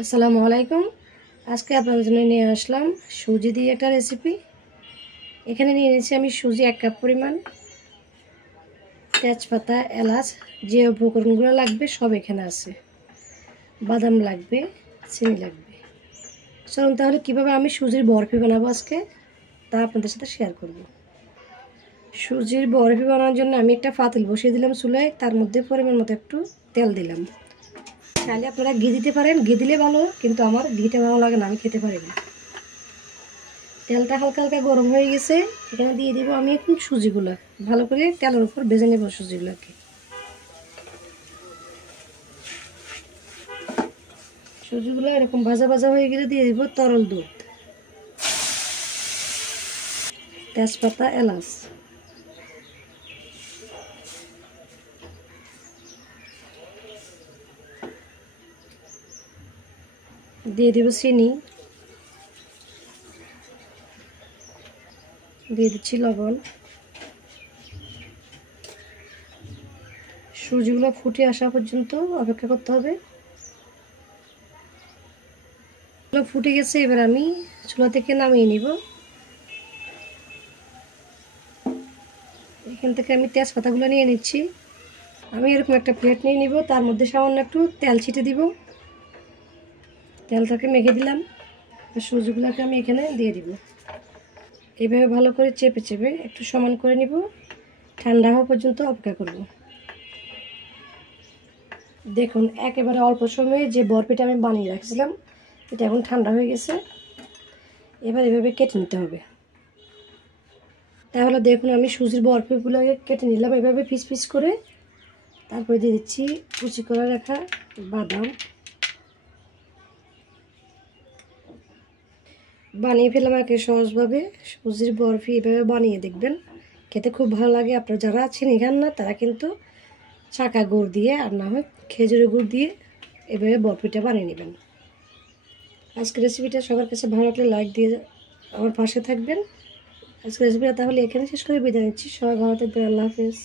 আসসালামু আলাইকুম। আজকে আপনাদের জন্য নিয়ে আসলাম সুজি দিয়ে একটা রেসিপি। এখানে নিয়ে নিয়েছি আমি সুজি 1 কাপ পরিমাণ, তেজপাতা, এলাচ, যে উপকরণগুলো লাগবে সব এখানে আছে। বাদাম লাগবে, চিনি লাগবে। চলুন তাহলে কীভাবে আমি সুজির বরফি বানাবো আজকে তা আপনাদের সাথে শেয়ার করব। সুজির বরফি বানানোর জন্য আমি একটা পাতিল বসিয়ে দিলাম চুলায়, তার মধ্যে পরিমাণ মতো একটু তেল দিলাম। চাইলে আপনারা ঘি দিতে পারেন, ঘি দিলে ভালো, কিন্তু আমার ঘিটা ভালো লাগে না, আমি খেতে পারি না। তেলটা হালকা হালকা গরম হয়ে গেছে, এখানে দিয়ে দেবো আমি এখন সুজিগুলো। ভালো করে তেলের উপর ভেজে নেব সুজিগুলোকে। সুজিগুলো এরকম ভাজা ভাজা হয়ে গেলে দিয়ে দেবো তরল দুধ, তেজপাতা, এলাচ, দিয়ে দেবো চিনি, দিয়ে দিচ্ছি লবণ। সুজিগুলো ফুটে আসা পর্যন্ত অপেক্ষা করতে হবে। ফুটে গেছে, এবার আমি চুলা থেকে নামিয়ে নিব। এখান থেকে আমি তেজপাতাগুলো নিয়ে নিচ্ছি। আমি এরকম একটা প্লেট নিয়ে নিব, তার মধ্যে সামান্য একটু তেল ছিটে দিব। তেলটাকে মেখে দিলাম, সুজিগুলোকে আমি এখানে দিয়ে দিব। এইভাবে ভালো করে চেপে চেপে একটু সমান করে নিব। ঠান্ডা হওয়া পর্যন্ত অপেক্ষা করব। দেখুন একেবারে অল্প সময়ে যে বরফিটা আমি বানিয়ে রাখছিলাম এটা এখন ঠান্ডা হয়ে গেছে। এবার এভাবে কেটে নিতে হবে। তাহলে দেখুন আমি সুজির বরফিগুলোকে কেটে নিলাম এভাবে পিস পিস করে। তারপরে দিয়ে দিচ্ছি কুচি করে রাখা বাদাম। বানিয়ে ফেলাম একে সহজভাবে সুজির বরফি। এভাবে বানিয়ে দেখবেন, খেতে খুব ভালো লাগে। আপনারা যারা চিনি খান না তারা কিন্তু চাকা গুড় দিয়ে আর না হয় খেজুরের গুড় দিয়ে এভাবে বরফিটা বানিয়ে নেবেন। আজকের রেসিপিটা সবার কাছে ভালো লাগলে লাইক দিয়ে আমার পাশে থাকবেন। আজকের রেসিপিটা তাহলে এখানে শেষ করে বিদায় নিচ্ছি। সবাই ভালো থাকবেন। আল্লাহ হাফেজ।